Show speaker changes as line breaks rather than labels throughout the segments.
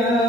yeah.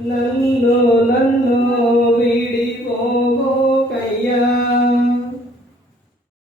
No.